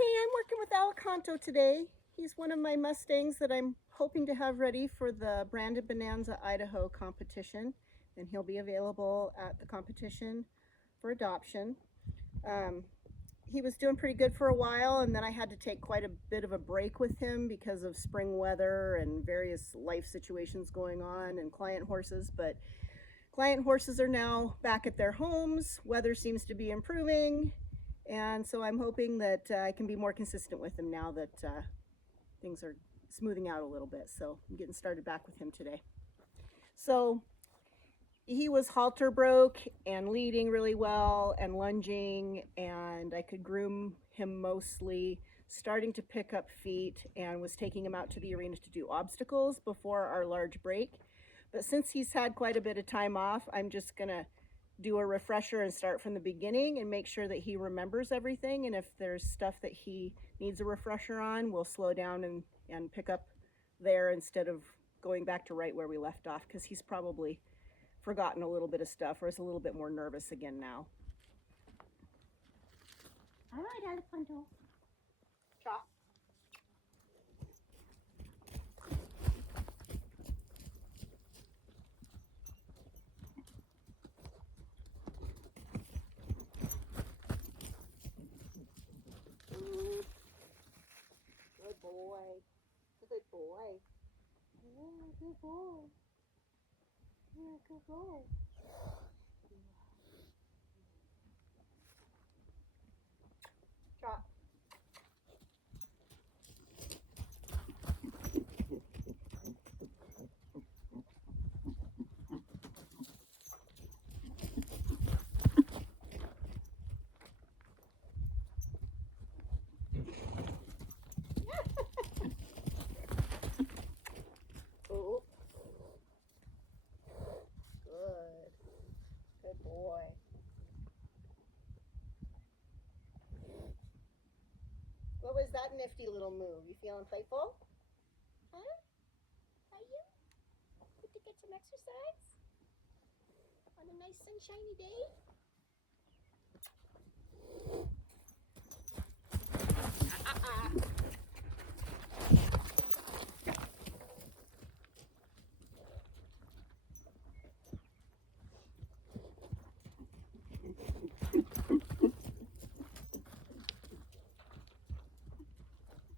Okay, I'm working with Alicanto today. He's one of my Mustangs that I'm hoping to have ready for the Branded Bonanza Idaho competition, and he'll be available at the competition for adoption. Um, he was doing pretty good for a while, and then I had to take quite a bit of a break with him because of spring weather and various life situations going on and client horses. But client horses are now back at their homes. Weather seems to be improving, and so I'm hoping that I can be more consistent with him now that things are smoothing out a little bit. So I'm getting started back with him today. So he was halter broke and leading really well and lunging, and I could groom him mostly, starting to pick up feet, and was taking him out to the arena to do obstacles before our large break. But since he's had quite a bit of time off, I'm just gonna do a refresher and start from the beginning and make sure that he remembers everything. And if there's stuff that he needs a refresher on, we'll slow down and pick up there instead of going back to right where we left off, because he's probably forgotten a little bit of stuff or is a little bit more nervous again now. All right, Alicanto. Chop. Good boy. Good boy. Yeah, good boy. Yeah, good boy. Chop. Oh. Good. Good boy. What was that nifty little move? You feeling playful? Huh? Are you? Good to get some exercise? On a nice sunshiny day?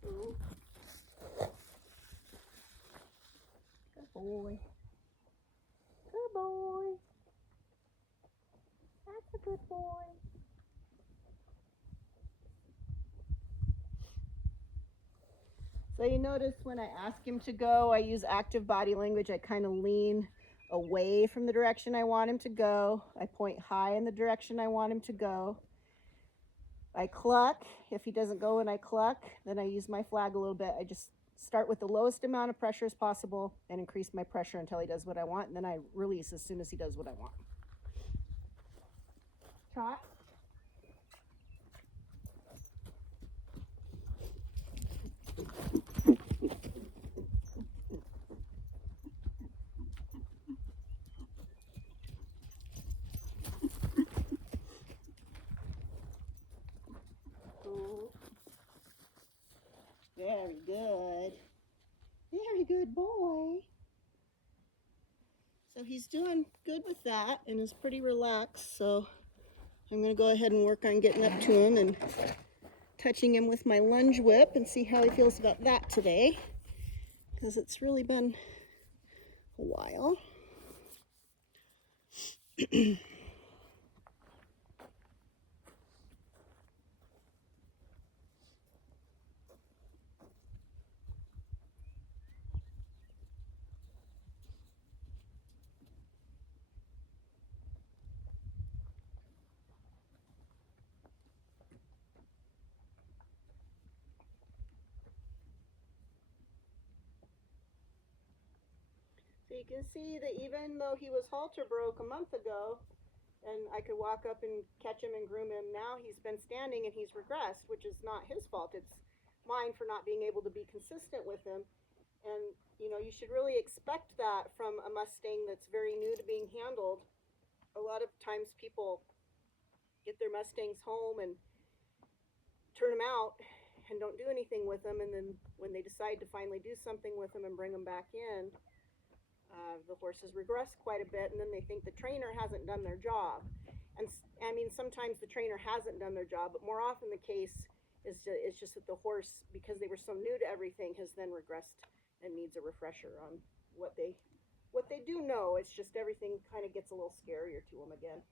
Ooh. Good boy. Good boy. That's a good boy. So you notice when I ask him to go, I use active body language. I kind of lean away from the direction I want him to go. I point high in the direction I want him to go. I cluck. If he doesn't go and I cluck, then I use my flag a little bit. I just start with the lowest amount of pressure as possible and increase my pressure until he does what I want, and then I release as soon as he does what I want. Trot. Ooh. Very good. Very good boy. So he's doing good with that and is pretty relaxed. So I'm going to go ahead and work on getting up to him and touching him with my lunge whip and see how he feels about that today, because it's really been a while. So you can see that even though he was halter broke a month ago, and I could walk up and catch him and groom him, now he's been standing and he's regressed, which is not his fault. It's mine for not being able to be consistent with him. And you know, you should really expect that from a Mustang that's very new to being handled. A lot of times people get their Mustangs home and turn them out, and don't do anything with them, and then when they decide to finally do something with them and bring them back in, the horses regress quite a bit, and then they think the trainer hasn't done their job. And I mean, sometimes the trainer hasn't done their job, but more often the case is it's just that the horse, because they were so new to everything, has then regressed and needs a refresher on what they do know. It's just everything kind of gets a little scarier to them again.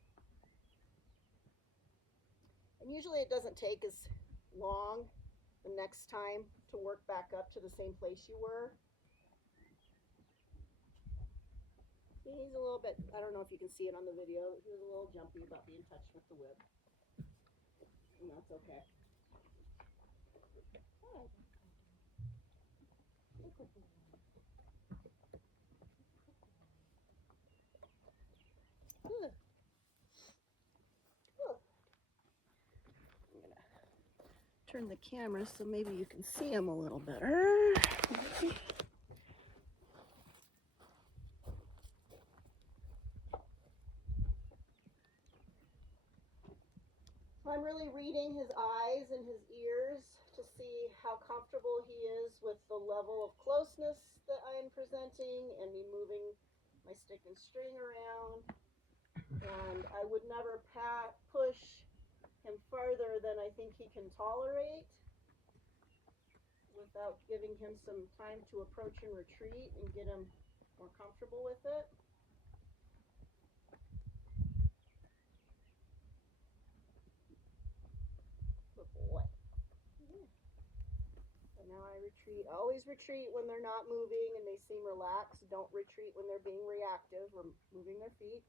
And usually it doesn't take as long the next time to work back up to the same place you were. He's a little bit, I don't know if you can see it on the video, he was a little jumpy about being touched with the whip. And that's okay. Good. Good. I'm gonna turn the camera so maybe you can see him a little better. I'm really reading his eyes and his ears to see how comfortable he is with the level of closeness that I'm presenting and me moving my stick and string around. And I would never push him farther than I think he can tolerate without giving him some time to approach and retreat and get him more comfortable with it. Boy. So now I retreat. Always retreat when they're not moving and they seem relaxed. Don't retreat when they're being reactive or moving their feet.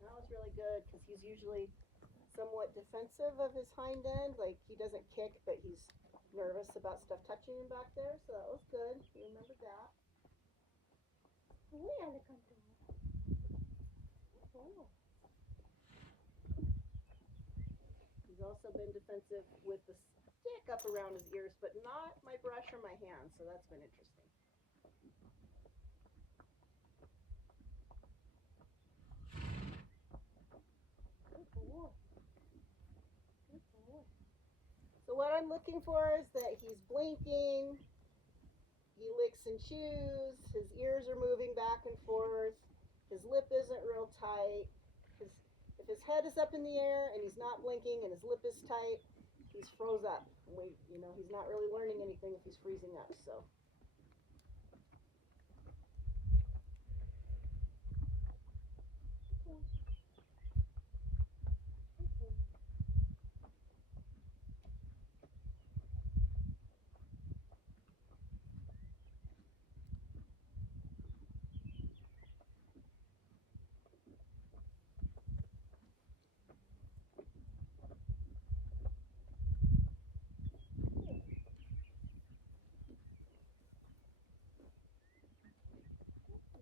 That was really good because he's usually somewhat defensive of his hind end. Like he doesn't kick, but he's nervous about stuff touching him back there, so that was good. He remembered that. Alicanto. He's also been defensive with the stick up around his ears, but not my brush or my hand, so that's been interesting. Good boy. Good boy. So what I'm looking for is that he's blinking, he licks and chews, his ears are moving back and forth, his lip isn't real tight. If his head is up in the air and he's not blinking and his lip is tight, he's froze up. He's not really learning anything if he's freezing up. So.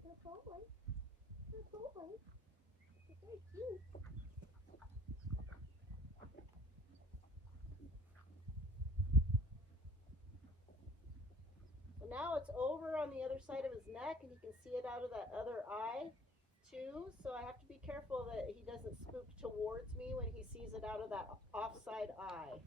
Good boy. Good boy. You're very cute. So now it's over on the other side of his neck, and you can see it out of that other eye too. So I have to be careful that he doesn't spook towards me when he sees it out of that offside eye.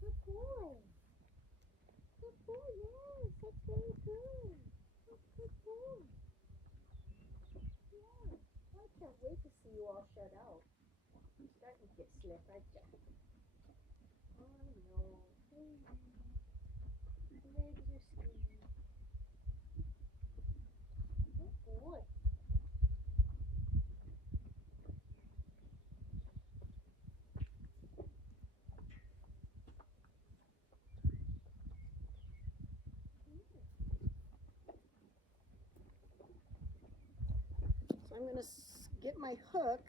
Good boy. Good boy, yes. That's very good. That's good boy. Yeah, I can't wait to see you all shut out. You're starting to get slick, aren't you? Oh no. The legs are skinny. Good boy. So I'm going to get my hook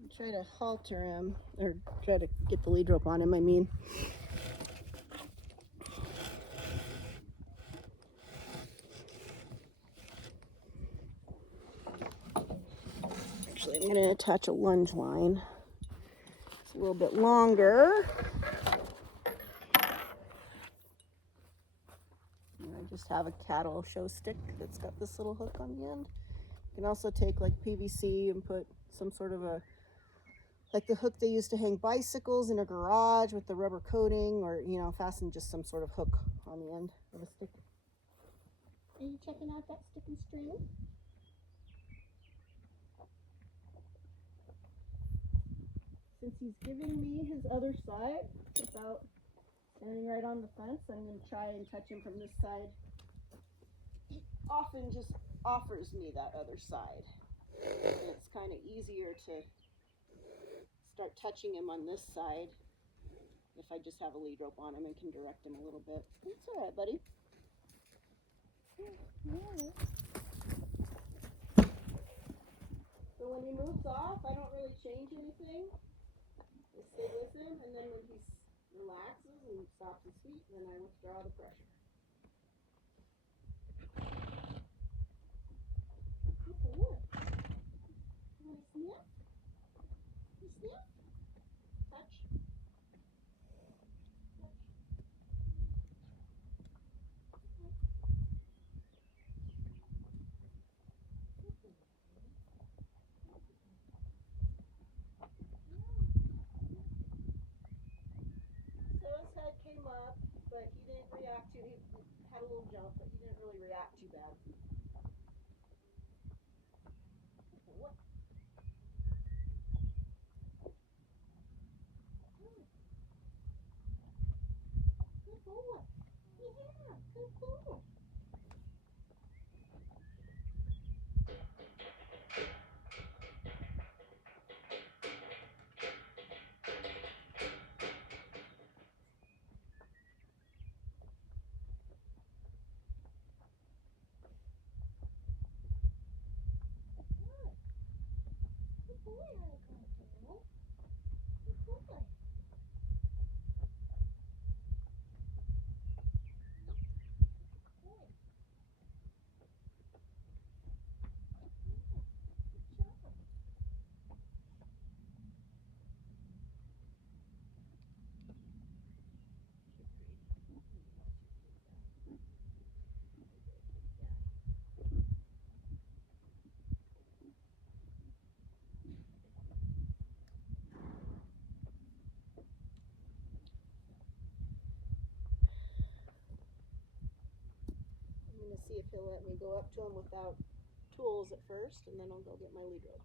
and try to halter him, or try to get the lead rope on him, I mean. Actually, I'm going to attach a lunge line. It's a little bit longer. And I just have a cattle show stick that's got this little hook on the end. You can also take like PVC and put some sort of a, like the hook they used to hang bicycles in a garage with the rubber coating, or, you know, fasten just some sort of hook on the end of a stick. Are you checking out that stick and string? Since he's giving me his other side without standing right on the fence, I'm going to try and touch him from this side. He often just offers me that other side. And it's kind of easier to start touching him on this side if I just have a lead rope on him and can direct him a little bit. It's all right, buddy. Yeah. So when he moves off, I don't really change anything. I stay with him, and then when he relaxes and stops his feet, then I withdraw the pressure. Good boy. You want to sniff? You sniff? Touch. So his head came up, but he didn't react to it. He had a little jump, but he didn't really react too bad. What? Good boy. Yeah, good boy. Good boy, Alicanto. Good boy. I'm going to see if he'll let me go up to him without tools at first, and then I'll go get my lead rope.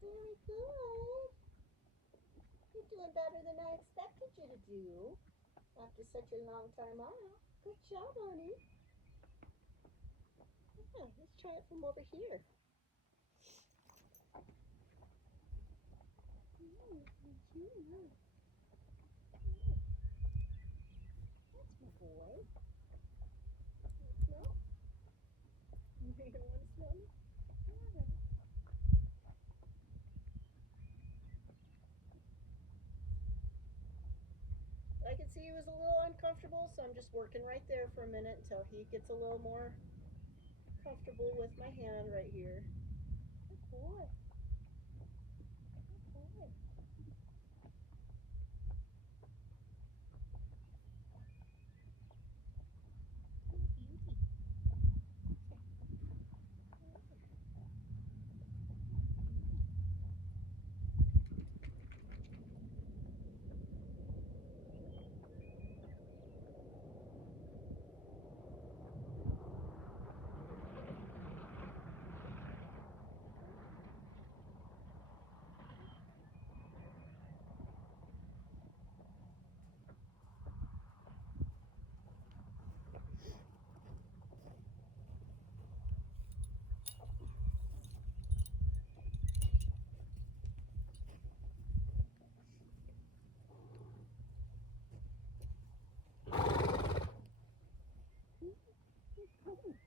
Very good. You're doing better than I expected you to do after such a long time off. Good job, honey. Yeah, let's try it from over here. That's my boy. Smell? You don't want to smell me? All right. I could see he was a little uncomfortable, so I'm just working right there for a minute until he gets a little more comfortable with my hand right here. Good boy. Good boy. You're a beauty.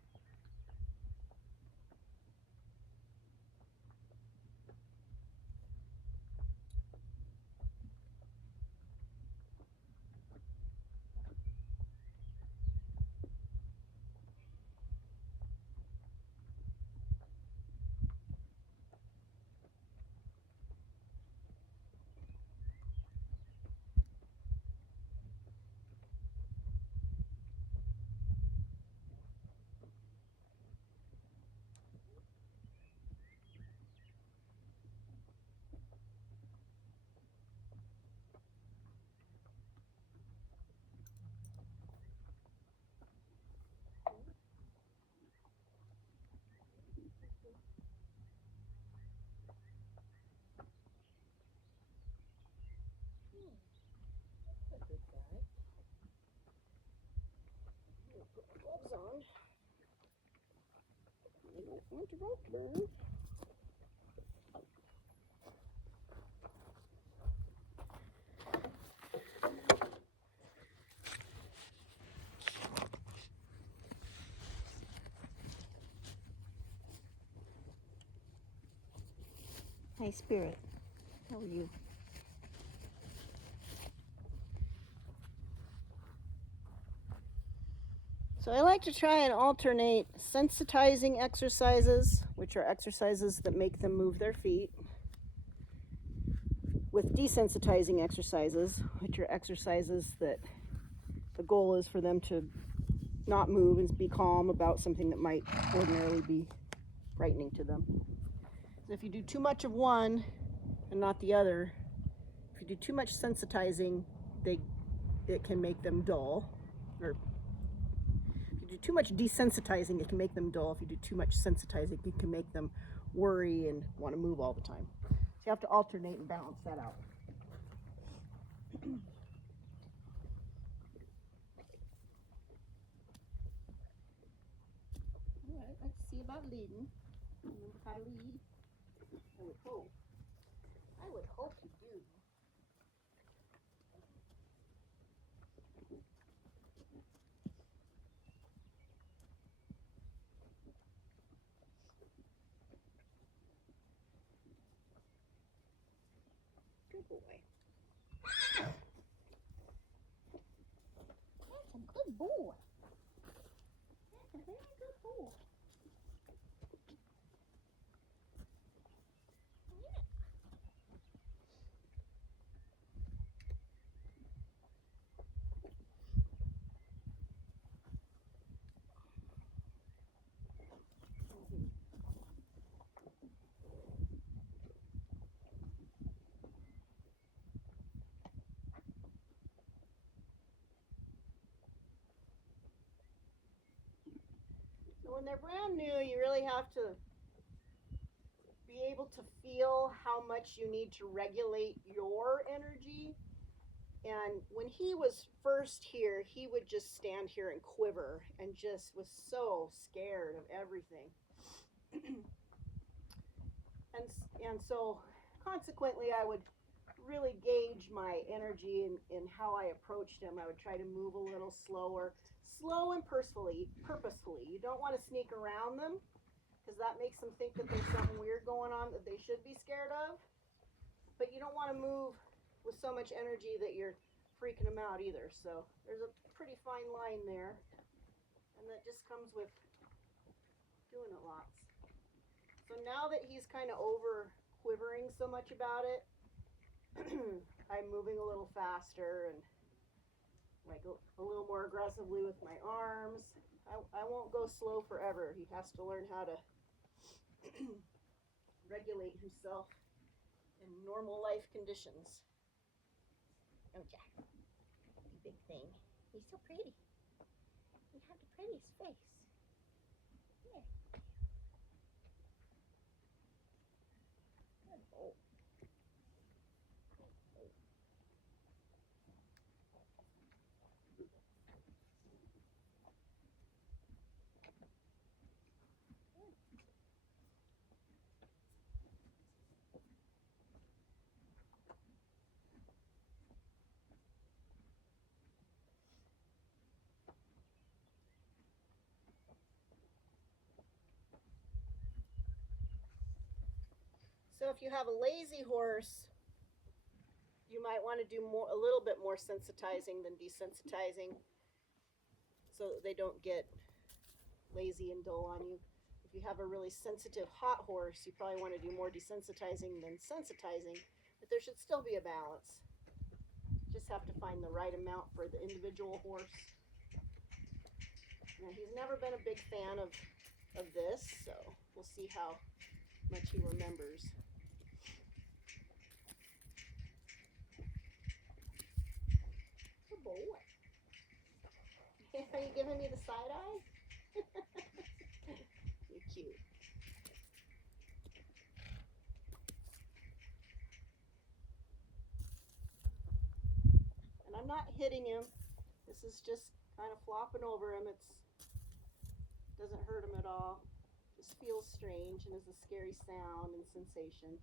That's a good guy. Put my gloves on. I don't want to rope burn. Hi, Spirit. How are you? So I like to try and alternate sensitizing exercises, which are exercises that make them move their feet, with desensitizing exercises, which are exercises that the goal is for them to not move and be calm about something that might ordinarily be frightening to them. So if you do too much of one and not the other, if you do too much sensitizing, it can make them dull. Or if you do too much desensitizing, it can make them dull. If you do too much sensitizing, it can make them worry and want to move all the time. So you have to alternate and balance that out. All right, let's see about leading. Remember how to lead? I would hope. I would hope you do. Good boy. That's a good boy. That's a very good boy. So when they're brand new, you really have to be able to feel how much you need to regulate your energy. And when he was first here, he would just stand here and quiver and just was so scared of everything. and so consequently, I would really gauge my energy in how I approached him. I would try to move a little slower, slow and purposefully. You don't want to sneak around them, because that makes them think that there's something weird going on that they should be scared of. But you don't want to move with so much energy that you're freaking them out either. So there's a pretty fine line there. And that just comes with doing it lots. So now that he's kind of over quivering so much about it, I'm moving a little faster and like a little more aggressively with my arms. I won't go slow forever. He has to learn how to regulate himself in normal life conditions. Oh, Jack, you big thing. He's so pretty. You have the prettiest face. Here. Good boy. So if you have a lazy horse, you might want to do a little bit more sensitizing than desensitizing, so that they don't get lazy and dull on you. If you have a really sensitive hot horse, you probably want to do more desensitizing than sensitizing, but there should still be a balance. Just have to find the right amount for the individual horse. Now, he's never been a big fan of this, so we'll see how much he remembers. Good boy. Are you giving me the side eye? You're cute. And I'm not hitting him. This is just kind of flopping over him. It doesn't hurt him at all. Just feels strange and is a scary sound and sensation.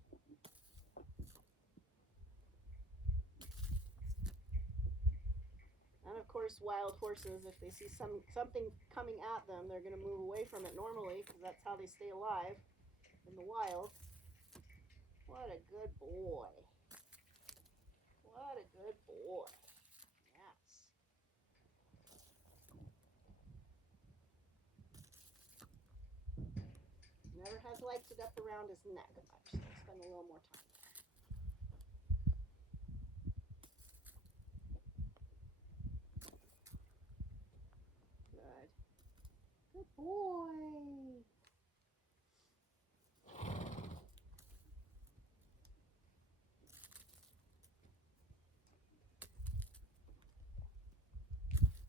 And of course, wild horses, if they see something coming at them, they're going to move away from it normally because that's how they stay alive in the wild. What a good boy. What a good boy. Yes. Never has liked it up around his neck much, so I'll spend a little more time. Good. Good boy.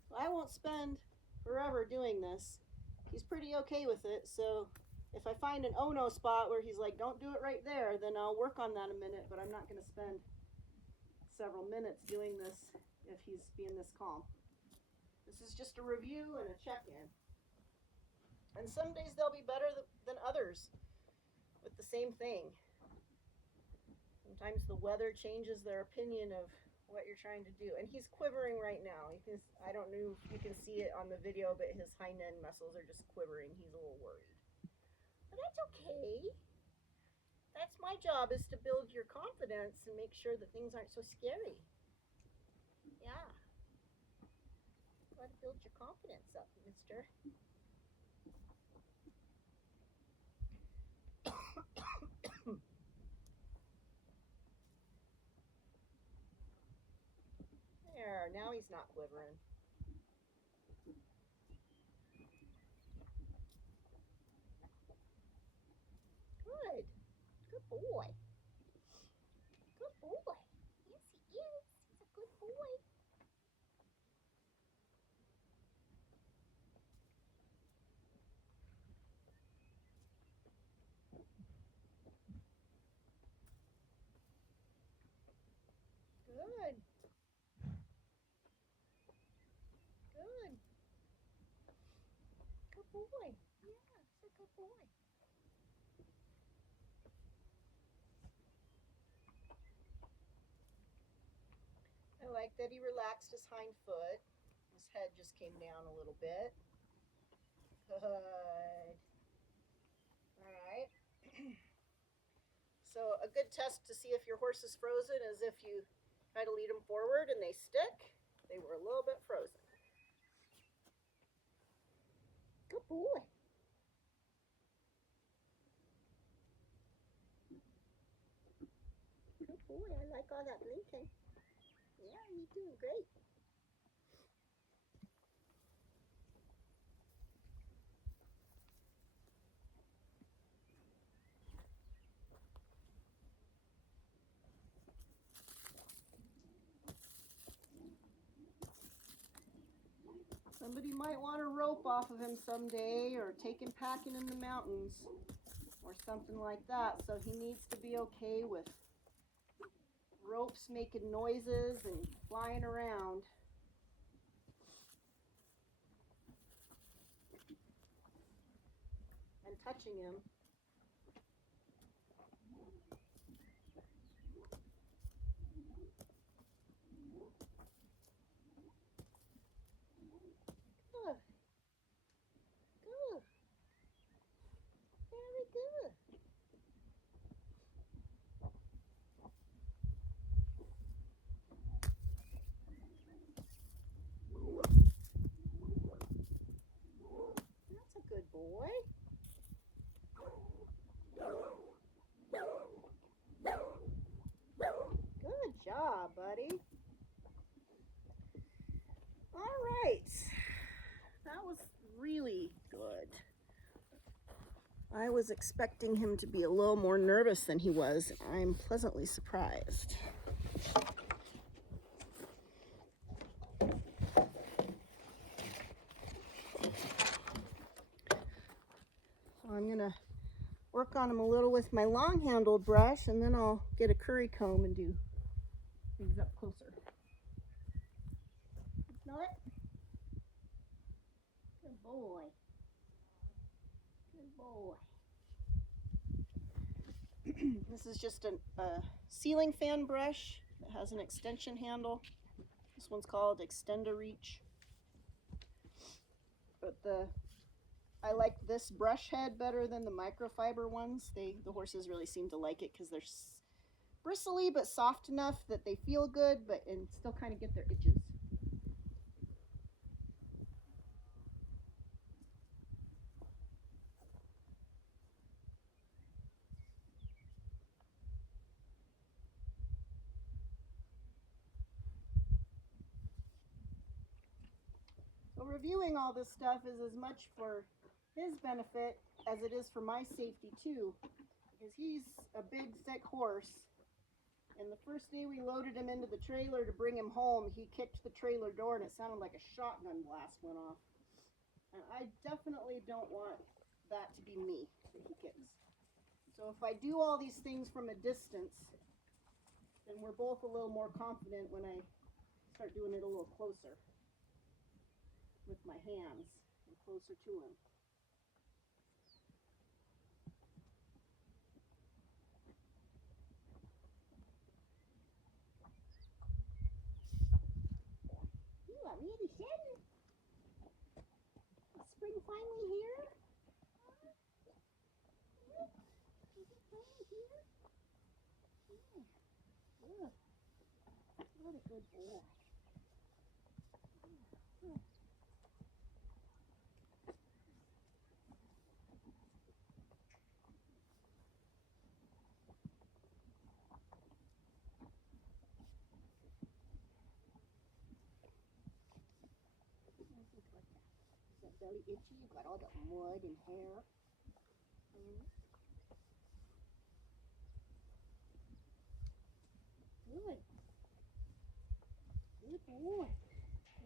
Well, I won't spend forever doing this. He's pretty okay with it, so if I find an oh-no spot where he's like, don't do it right there, then I'll work on that a minute, but I'm not going to spend several minutes doing this if he's being this calm. This is just a review and a check-in. And some days they'll be better than others with the same thing. Sometimes the weather changes their opinion of what you're trying to do. And he's quivering right now. I don't know if you can see it on the video, but his hind end muscles are just quivering. He's a little worried. But that's okay. That's my job, is to build your confidence and make sure that things aren't so scary. Yeah. Gotta build your confidence up, mister. There, now he's not quivering. Good. Good boy. Good boy. Yes, he is. He's a good boy. Good. Good. Good boy. Yeah, he's a good boy. I like that he relaxed his hind foot. His head just came down a little bit. Good. All right. So a good test to see if your horse is frozen is if you Try to lead them forward and they stick. They were a little bit frozen. Good boy. Good boy. I like all that blinking. Yeah, you're doing great. Somebody might want a rope off of him someday, or take him packing in the mountains or something like that. So he needs to be okay with ropes making noises and flying around. And touching him. Good. Good. Very good. That's a good boy. Good job, buddy. All right. That was really good. I was expecting him to be a little more nervous than he was. I'm pleasantly surprised. So I'm going to work on him a little with my long-handled brush, and then I'll get a curry comb and do things up closer. Smell it? Good boy. Good boy. This is just a ceiling fan brush that has an extension handle. This one's called Extenda Reach. But I like this brush head better than the microfiber ones. The horses really seem to like it because they're bristly but soft enough that they feel good, and still kind of get their itches. So reviewing all this stuff is as much for his benefit as it is for my safety too, because he's a big, thick horse. And the first day we loaded him into the trailer to bring him home, he kicked the trailer door and it sounded like a shotgun blast went off. And I definitely don't want that to be me that he kicks. So if I do all these things from a distance, then we're both a little more confident when I start doing it a little closer with my hands and closer to him. You are really shedding. Is spring finally here? Is it finally here? Yeah. Good. What a good boy. Is that belly itchy? You got all that mud and hair. Good. Good boy.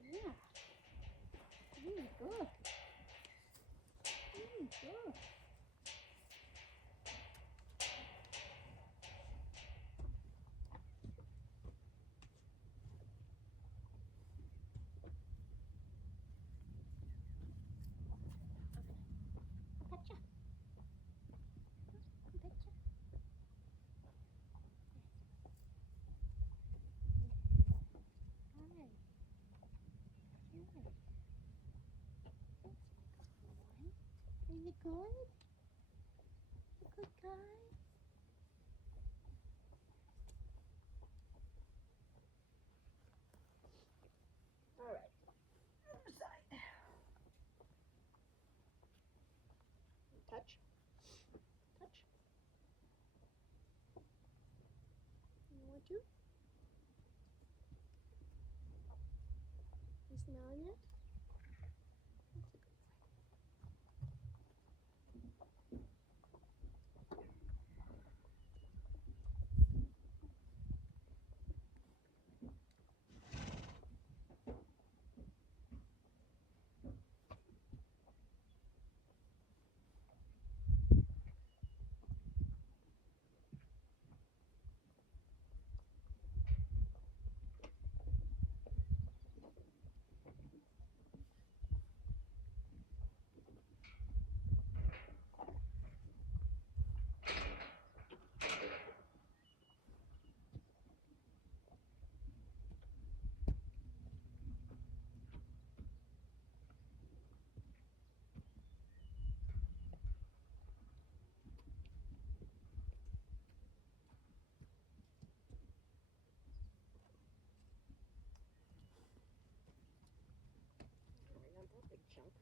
Yeah. Really good. Really good. Petcha. Petcha. Hi. Good. Are you good? A good guy? you? You smelling it? Not that big chunk.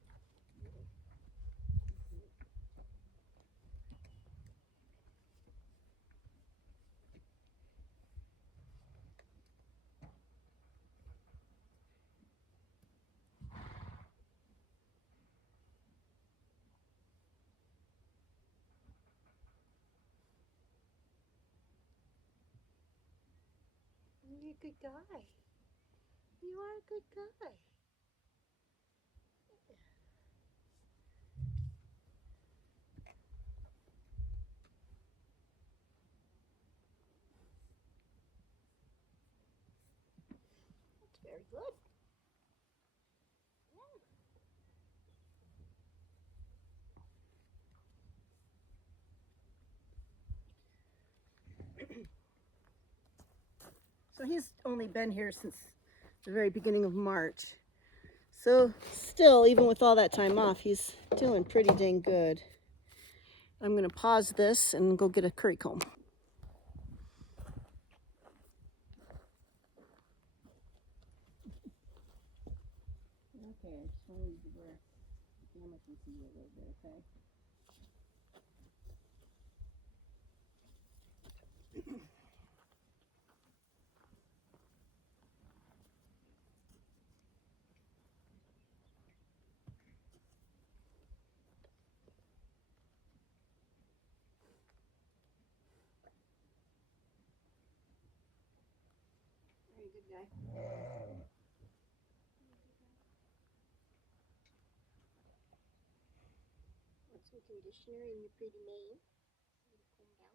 You're a good guy. You are a good guy. That's very good. So he's only been here since the very beginning of March. So still, even with all that time off, he's doing pretty dang good. I'm going to pause this and go get a curry comb. Okay, I just wanted to where the camera can see you a little bit, okay? Very good guy. Want some conditioner in your pretty mane? Combed out.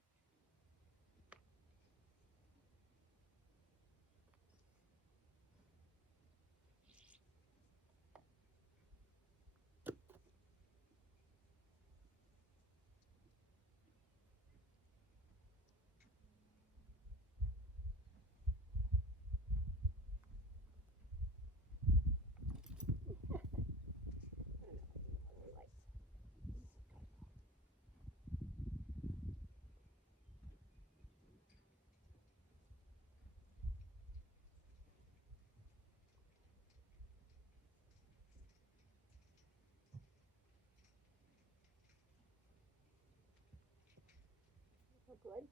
Good.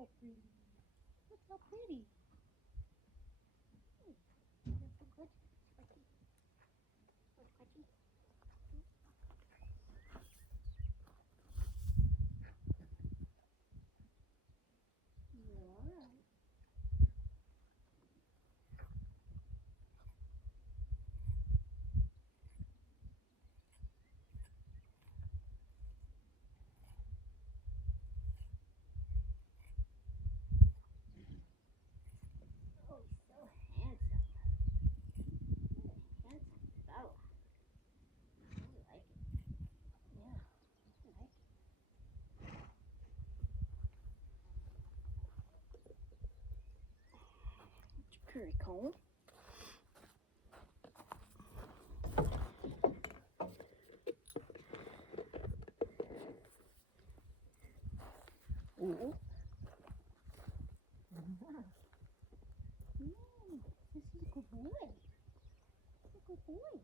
so pretty. Look how pretty. You're so good. Squishy. So squishy. You're alright. Oh, he's so handsome. What a handsome fella. I like it. Yeah, I like it. Curry comb. Ooh. This is a good boy. He's a good boy.